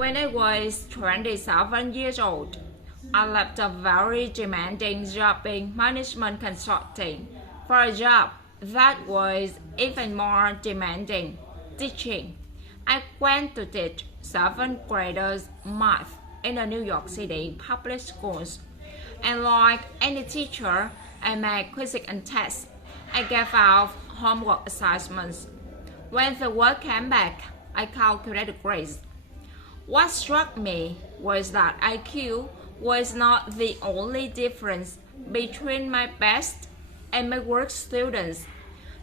When I was 27 years old, I left a very demanding job in management consulting for a job that was even more demanding, teaching. I went to teach 7th graders math in the New York City public schools. And like any teacher, I made quizzes and tests. I gave out homework assignments. When the work came back, I calculated grades. What struck me was that IQ was not the only difference between my best and my worst students.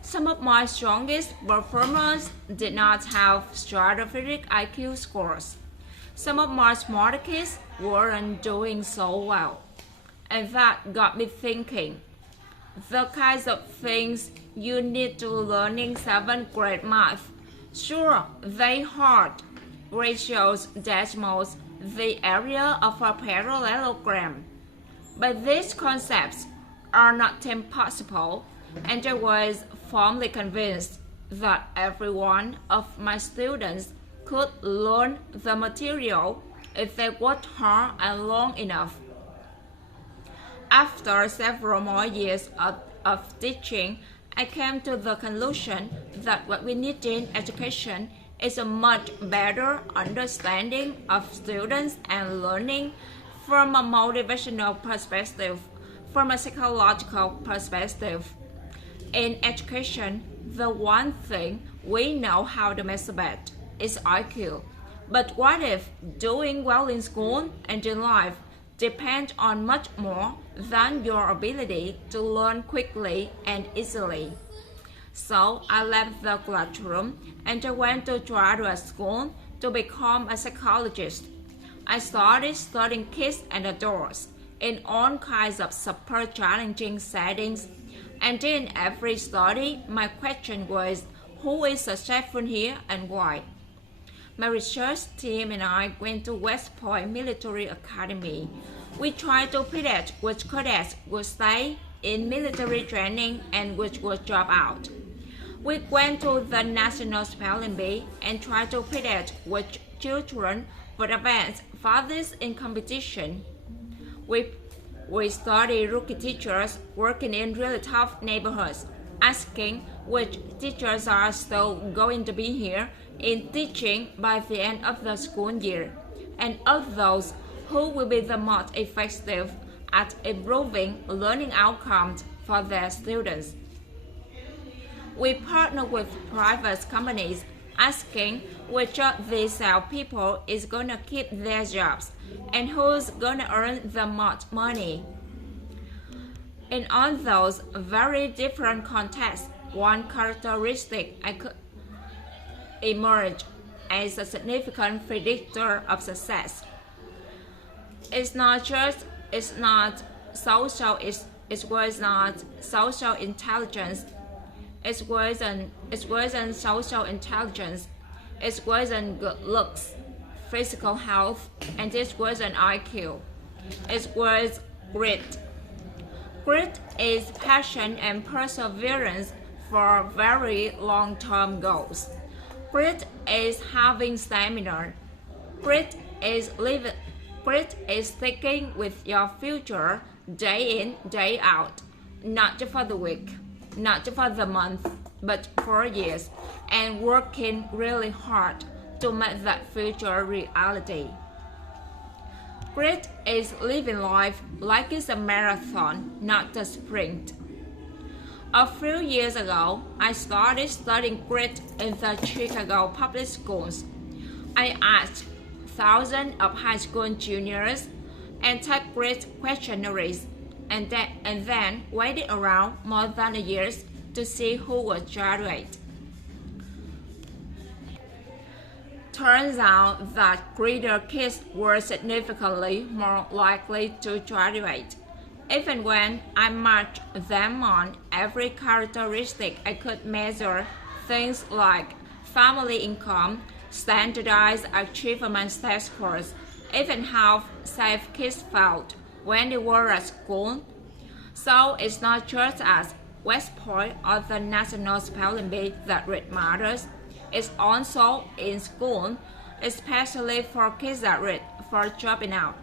Some of my strongest performers did not have stratospheric IQ scores. Some of my smarter kids weren't doing so well. And that got me thinking. The kinds of things you need to learn in 7th grade math. Sure, they hard. Ratios, decimals, the area of a parallelogram. But these concepts are not impossible, and I was firmly convinced that every one of my students could learn the material if they worked hard and long enough. After several more years of teaching, I came to the conclusion that what we need in education is a much better understanding of students and learning from a motivational perspective, from a psychological perspective. In education, the one thing we know how to measure is IQ. But what if doing well in school and in life depends on much more than your ability to learn quickly and easily? So I left the classroom and I went to graduate school to become a psychologist. I started studying kids and adults in all kinds of super challenging settings. And in every study, my question was, who is successful here and why? My research team and I went to West Point Military Academy. We tried to predict which cadets would stay in military training and which would drop out. We went to the National Spelling Bee and tried to predict which children would advance farthest in competition. We studied rookie teachers working in really tough neighborhoods, asking which teachers are still going to be here in teaching by the end of the school year, and of those who will be the most effective at improving learning outcomes for their students. We partner with private companies asking which of these salespeople is going to keep their jobs and who's going to earn the most money. In all those very different contexts, one characteristic I could emerge as a significant predictor of success. It was not social intelligence. It wasn't social intelligence. It wasn't good looks, physical health, and it wasn't IQ. It was grit. Grit is passion and perseverance for very long-term goals. Grit is having stamina. Grit is sticking with your future day in, day out, not just for the week, not just for the month, but for years, and working really hard to make that future reality. Grit is living life like it's a marathon, not a sprint. A few years ago, I started studying grit in the Chicago public schools. I asked thousands of high school juniors and took grit questionnaires, and then waited around more than a year to see who would graduate. Turns out that grittier kids were significantly more likely to graduate. Even when I marked them on every characteristic I could measure, things like family income, standardized achievement test scores, even how safe kids felt when they were at school. So it's not just at West Point or the National Spelling Bee that grit matters. It's also in school, especially for kids at risk for dropping out.